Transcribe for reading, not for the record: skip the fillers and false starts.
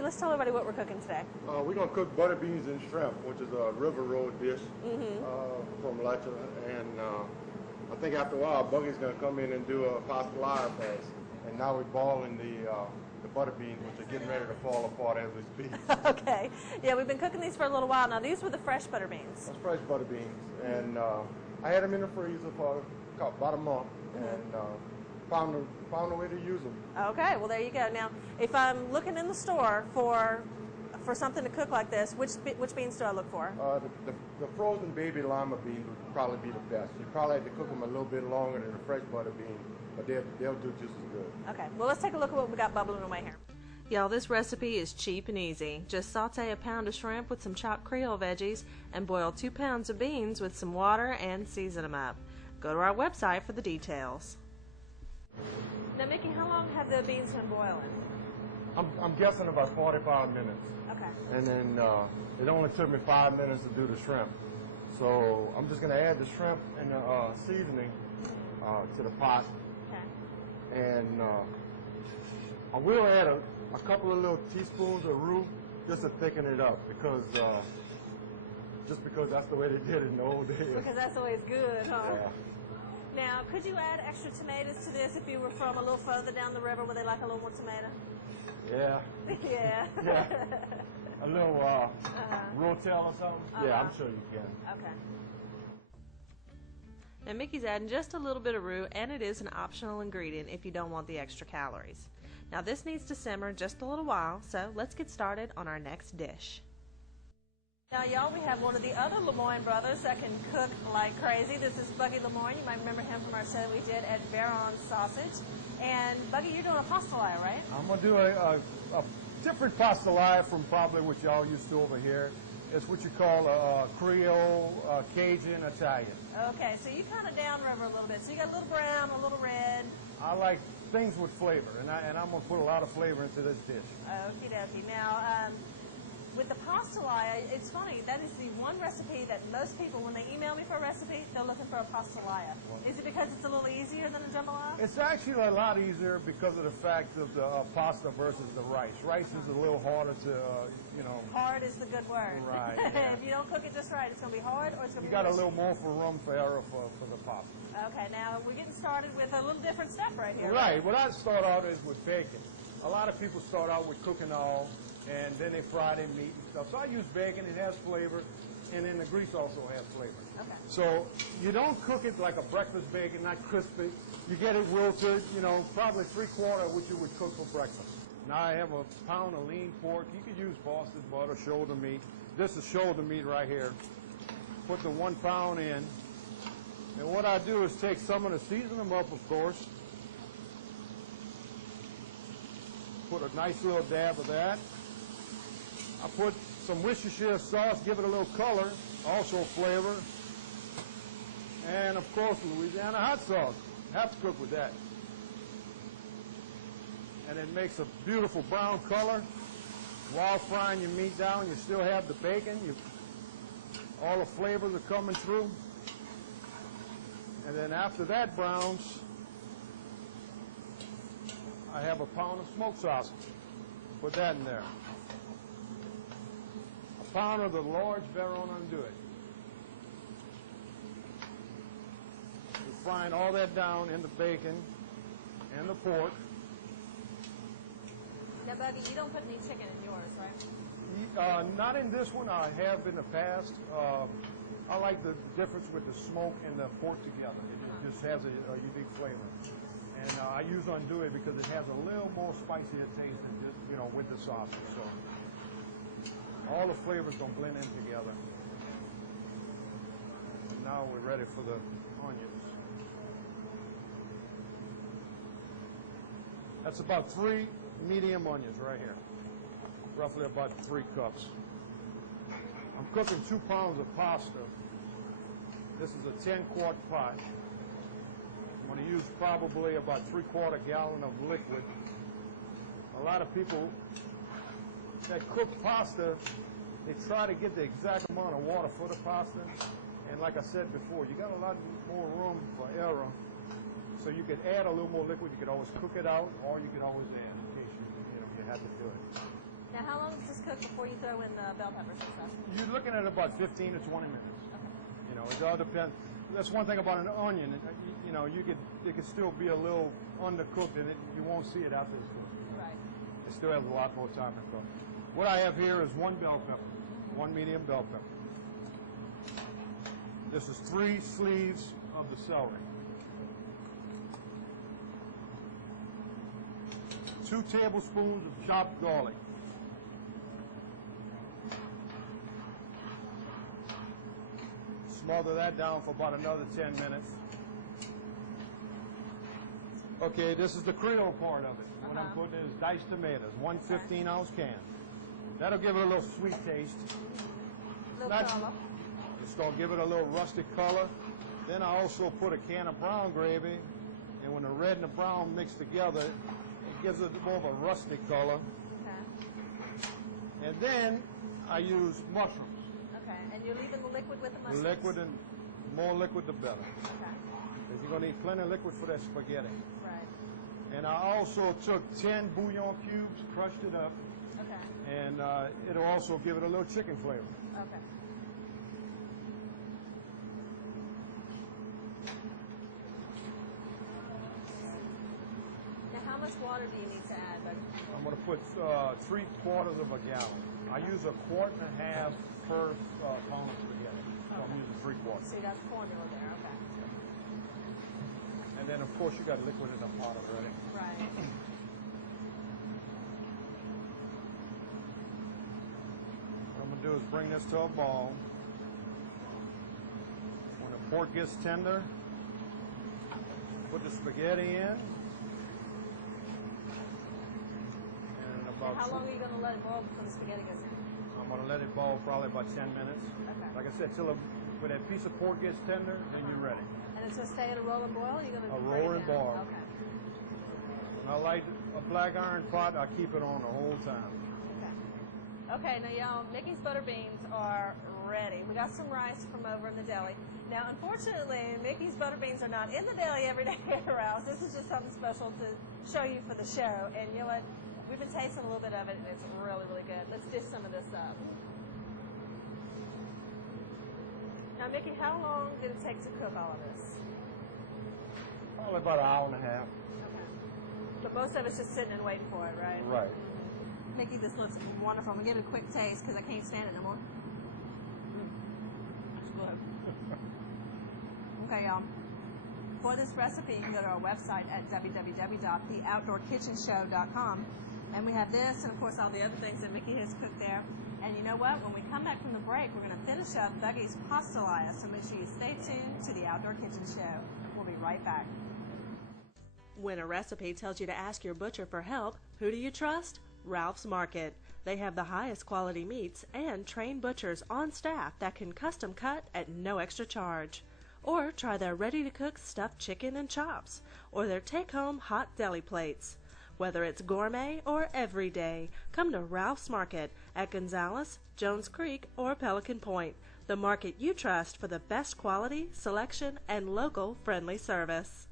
Let's tell everybody what we're cooking today. We're going to cook butter beans and shrimp, which is a river road dish from Lecha. And I think after a while, Buggy's going to come in and do a pastelaria pass. And now we're boiling the butter beans, which are getting ready to fall apart as we speak. Okay. Yeah, we've been cooking these for a little while now. These were the fresh butter beans. That's fresh butter beans. And I had them in the freezer for about a month. And found a way to use them. Okay, well there you go. Now, if I'm looking in the store for something to cook like this, which beans do I look for? The frozen baby lima beans would probably be the best. You probably have to cook them a little bit longer than the fresh butter beans, but they'll do just as good. Okay, well let's take a look at what we got bubbling away here. Y'all, this recipe is cheap and easy. Just saute a pound of shrimp with some chopped Creole veggies and boil 2 pounds of beans with some water and season them up. Go to our website for the details. Now, Mickey, how long have the beans been boiling? I'm guessing about 45 minutes. Okay. And then it only took me 5 minutes to do the shrimp. So I'm just going to add the shrimp and the seasoning to the pot. Okay. And I will add a couple of little teaspoons of roux just to thicken it up because that's the way they did it in the old days. Because that's always good, huh? Yeah. Now, could you add extra tomatoes to this if you were from a little further down the river where they like a little more tomato? Yeah. Yeah. Yeah. A little rotel or something? Yeah, I'm sure you can. Okay. Now, Mickey's adding just a little bit of roux, and it is an optional ingredient if you don't want the extra calories. Now, this needs to simmer just a little while, so let's get started on our next dish. Now, y'all, we have one of the other Lemoyne brothers that can cook like crazy. This is Buggy Lemoyne. You might remember him from our show we did at Baron's Sausage. And, Buggy, you're doing a pastelaria, right? I'm going to do a different pastelaria from probably what y'all used to over here. It's what you call a Creole, Cajun, Italian. Okay, so you kind of downriver a little bit. So you got a little brown, a little red. I like things with flavor, and I'm going to put a lot of flavor into this dish. Okie dokie. Now, with the pastelaria, it's funny, that is the one recipe that most people, when they email me for a recipe, they're looking for a pastelaria. Is it because it's a little easier than a jambalaya? It's actually a lot easier because of the fact of the pasta versus the rice. Rice is a little harder to, Hard is the good word. Right. Yeah. If you don't cook it just right, it's going to be hard or it's going to be You got a little more room for error for the pasta. Okay, now we're getting started with a little different stuff right here. Right. What I start out is with bacon. A lot of people start out with cooking all, and then they fry their meat and stuff. So I use bacon. It has flavor, and then the grease also has flavor. Okay. So you don't cook it like a breakfast bacon, not crispy. You get it wilted, probably 3/4 of what you would cook for breakfast. Now I have a pound of lean pork. You could use Boston butter, shoulder meat. This is shoulder meat right here. Put the 1 pound in. And what I do is take some of the, season them up, of course. Put a nice little dab of that. I put some Worcestershire sauce, give it a little color, also flavor. And of course, Louisiana hot sauce. Have to cook with that. And it makes a beautiful brown color. While frying your meat down, you still have the bacon. All the flavors are coming through. And then after that browns, I have a pound of smoked sausage. Put that in there. A pound of the large Baron Andouille. We're frying all that down in the bacon and the pork. Now, Buggy, you don't put any chicken in yours, right? Not in this one. I have in the past. I like the difference with the smoke and the pork together. It just has a unique flavor. And I use andouille because it has a little more spicier taste than just, with the sausage. So all the flavors don't blend in together. And now we're ready for the onions. That's about 3 medium onions right here. Roughly about 3 cups. I'm cooking 2 pounds of pasta. This is a 10-quart pot. I'm going to use probably about 3/4 gallon of liquid. A lot of people that cook pasta, they try to get the exact amount of water for the pasta. And like I said before, you got a lot more room for error. So you could add a little more liquid. You could always cook it out, or you could always add in case you had to do it. Now, how long does this cook before you throw in the bell peppers and stuff? You're looking at about 15 to 20 minutes. Okay. You know, it all depends. That's one thing about an onion. You know, it could still be a little undercooked, and you won't see it after it's cooked. Right. It still has a lot more time to cook. What I have here is one bell pepper, one medium bell pepper. This is 3 sleeves of the celery. 2 tablespoons of chopped garlic. Smother that down for about another 10 minutes. Okay, this is the Creole part of it. What I'm putting is diced tomatoes, 1 15-ounce can. That'll give it a little sweet taste. It's going to give it a little rustic color. Then I also put a can of brown gravy, and when the red and the brown mix together, it gives it more of a rustic color. Okay. And then I use mushrooms. Okay, and you're leaving the liquid with the mushrooms? Liquid, and more liquid the better. Okay. Because you're going to need plenty of liquid for that spaghetti. Right. And I also took 10 bouillon cubes, crushed it up, Okay. and it'll also give it a little chicken flavor. Okay. Now, how much water do you need to add, Doug? I'm going to put 3/4 of a gallon. I use 1.5 quarts per pound of spaghetti. So I'm using 3/4. So you got formula there, okay. And then, of course, you got liquid in the pot already. Right. What I'm going to do is bring this to a ball. When the pork gets tender, put the spaghetti in. And about How long are you going to let it boil before the spaghetti goes in? I'm going to let it boil probably about 10 minutes. Okay. Like I said, when that piece of pork gets tender, then you're ready. And it's going to stay at a rolling boil, or you're going to A bring it rolling down? boil. Okay. When I light a black iron pot, I keep it on the whole time. Okay. Okay, now y'all, Mickey's butter beans are ready. We got some rice from over in the deli. Now, unfortunately, Mickey's butter beans are not in the deli every day at Ralph's. This is just something special to show you for the show. And you know what? We've been tasting a little bit of it, and it's really, really good. Let's dish some of this up. Now, Mickey, how long did it take to cook all of this? Probably about an hour and a half. Okay. But most of it's just sitting and waiting for it, right? Right. Mickey, this looks wonderful. I'm going to give it a quick taste because I can't stand it no more. It's good. Okay, y'all. For this recipe, you can go to our website at www.theoutdoorkitchenshow.com. And we have this and, of course, all the other things that Mickey has cooked there. And you know what? When we come back from the break, we're going to finish up Dougie's pastelaia. So make sure you stay tuned to the Outdoor Kitchen Show. We'll be right back. When a recipe tells you to ask your butcher for help, who do you trust? Ralph's Market. They have the highest quality meats and trained butchers on staff that can custom cut at no extra charge. Or try their ready-to-cook stuffed chicken and chops, or their take-home hot deli plates. Whether it's gourmet or everyday, come to Ralph's Market at Gonzales, Jones Creek, or Pelican Point, the market you trust for the best quality, selection, and local friendly service.